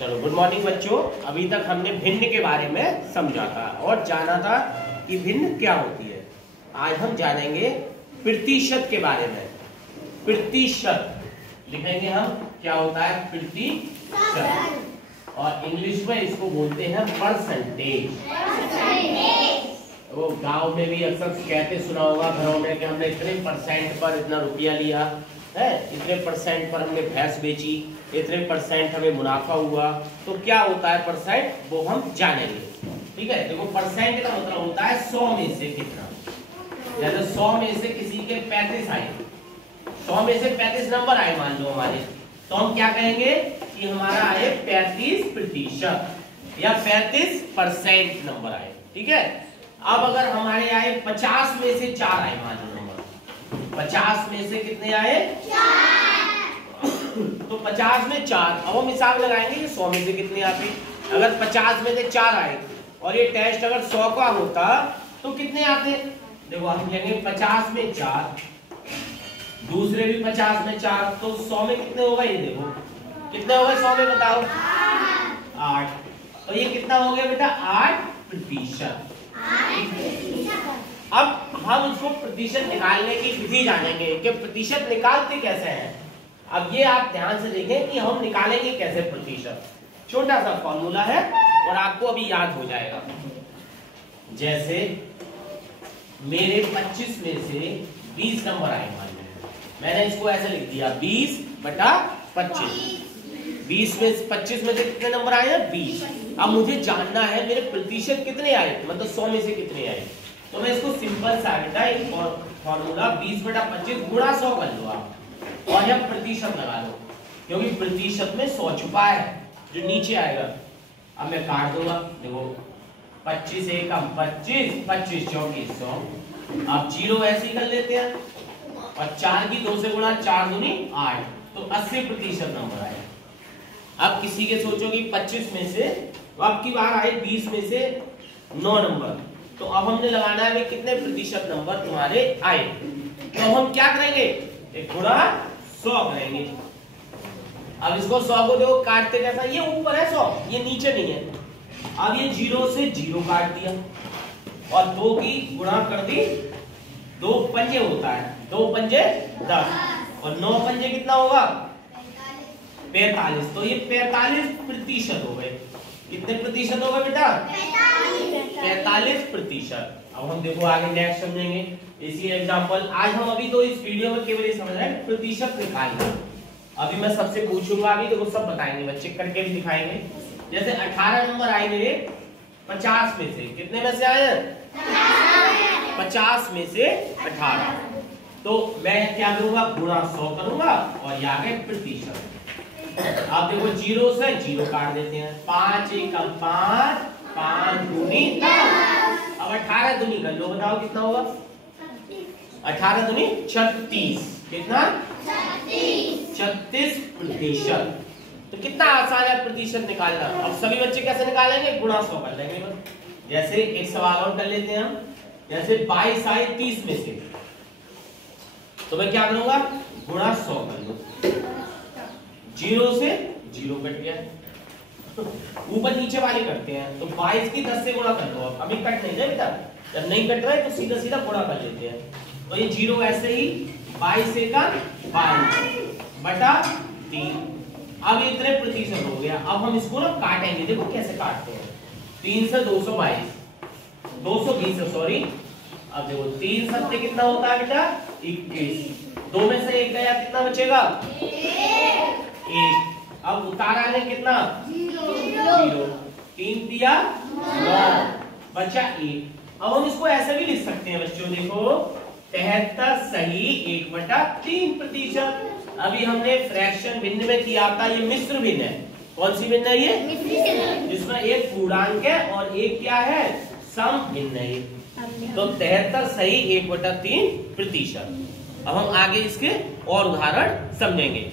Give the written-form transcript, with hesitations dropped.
चलो good morning बच्चों। अभी तक हमने भिन्न के बारे में समझा था और जाना था कि भिन्न क्या होती है। आज हम जानेंगे प्रतिशत के बारे में। प्रतिशत लिखेंगे हम, क्या होता है प्रतिशत, और इंग्लिश में इसको बोलते हैं परसेंटेज। वो गांव में भी अक्सर कहते सुना होगा घरों में कि हमने इतने परसेंट पर इतना रुपया लिया है, इतने परसेंट पर हमने भैंस बेची, इतने परसेंट हमें मुनाफा हुआ। तो क्या होता है परसेंट, वो हम जानेंगे। ठीक है, देखो परसेंट का मतलब होता है 100 में से कितना। जैसे 100 में से किसी के 35 आए, 100 में से 35 नंबर आए मान लो हमारे, तो हम क्या कहेंगे कि हमारा आए 35% या 35% नंबर आए। ठीक है, अब अगर हमारे आए 50 में से 4 आए मान लो नंबर, 50 में से कितने आए 4। तो 50 में 4, अब हम हिसाब लगाएंगे कि 100 में से कितने आते। अगर 50 में से 4 आए और ये टेस्ट अगर 100 का होता तो कितने आते। देखो हम लेंगे 50 में 4, दूसरे भी 50 में 4, तो 100 में कितने होगा, ये देखो कितने हो गए 100 में, बताओ 8। तो ये कितना हो गया बेटा 8%। अब हम इसको प्रतिशत निकालने की विधि जानेंगे कि प्रतिशत निकालते कैसे हैं। अब ये आप ध्यान से देखें कि हम निकालेंगे कैसे प्रतिशत। छोटा सा फॉर्मूला है और आपको अभी याद हो जाएगा। जैसे मेरे 25 में से 20 नंबर आए मान लो, मैंने इसको ऐसे लिख दिया 20/25। 20 में 25 में से कितने नंबर आए हैं 20। अब मुझे जानना है मेरे प्रतिशत कितने आए, मतलब 100 में से कितने आए। तो मैं इसको सिंपल सा बेटा एक फॉर्मूला 20/25 गुणा 100 कर लो आप और यह प्रतिशत लगा लो, क्योंकि प्रतिशत में 100 छुपा है जो नीचे आएगा। अब मैं काट दूंगा, देखो 25 एकम 25, 25 चौकी 100। अब 0 ऐसे ही कर लेते हैं और 4 की 2 से गुणा, 4 दूनी 8, तो 80% नंबर आए। अब किसी के सोचो कि 25 में से, तो अब की बार आए 20 में से 9 नंबर, तो अब हमने लगाना है कितने प्रतिशत नंबर तुम्हारे आए। तो हम क्या करेंगे, एक गुणा 100 करेंगे। अब इसको 100 को देखो काटते कैसा, ये ऊपर है 100, ये नीचे नहीं है। अब ये 0 से 0 काट दिया और 2 की गुणा कर दी, 2 पंजे होता है, 2 पंजे 10 और 9 पंजे कितना होगा 45। तो ये 45% हो गए। कितने प्रतिशत होगा बेटा 45%। अब हम देखो आगे नेक्स्ट समझेंगे इसी एग्जांपल। आज हम अभी तो इस वीडियो में केवल ये समझ रहे हैं प्रतिशत निकालना। अभी मैं सबसे पूछूंगा, अभी देखो सब बताएंगे, बच्चे करके भी दिखाएंगे। जैसे 18 नंबर आए मेरे 50 में से, कितने में से आए 50 में से 18, तो मैं क्या करूंगा गुणा 100 करूंगा और ये आ गए प्रतिशत। आप देखो 0 से 0 काट देते हैं, 5 एकम 5, 5 दूनी 10। अब 18 दूनी कर लो, बताओ कितना होगा 18 दूनी 36, कितना 36%। तो कितना आसान है प्रतिशत निकालना। अब सभी बच्चे कैसे निकालेंगे, गुणा 100 कर लेंगे बस। जैसे एक सवाल और कर लेते हैं हम, जैसे 22 आए 30 में से, तो मैं क्या करूंगा गुणा 100 कर लो, 0 से 0 कट गया, ऊपर नीचे वाले करते हैं। तो 22 की 10 से गुणा कर दो। अभी कट नहीं जाए बेटा, जब नहीं कट रहा है तो सीधा सीधा गुणा कर लेते हैं। तो ये 0 ऐसे ही 22 का 22/3। अब इतने प्रतिशत हो गया। अब हम इसको ना काटेंगे, देखो कैसे काटते हैं। 3 से 222, 220 सॉरी। अब देखो 3 सत्ते कितना होता है बेटा 21, 2 में से 1 गया, कितना बचेगा 1। अब उतारा ने कितना 0, 3 दिया 9, बचा 1। अब हम इसको ऐसे भी लिख सकते हैं बच्चों, देखो 73 सही 1/3%। अभी हमने फ्रैक्शन भिन्न में किया था, ये मिश्र भिन्न है। कौन सी भिन्न है ये, जिसमें एक पूर्णांक है और एक क्या है सम भिन्न है। तो 73 सही 1/3%। अब हम आगे इसके और उदाहरण समझेंगे।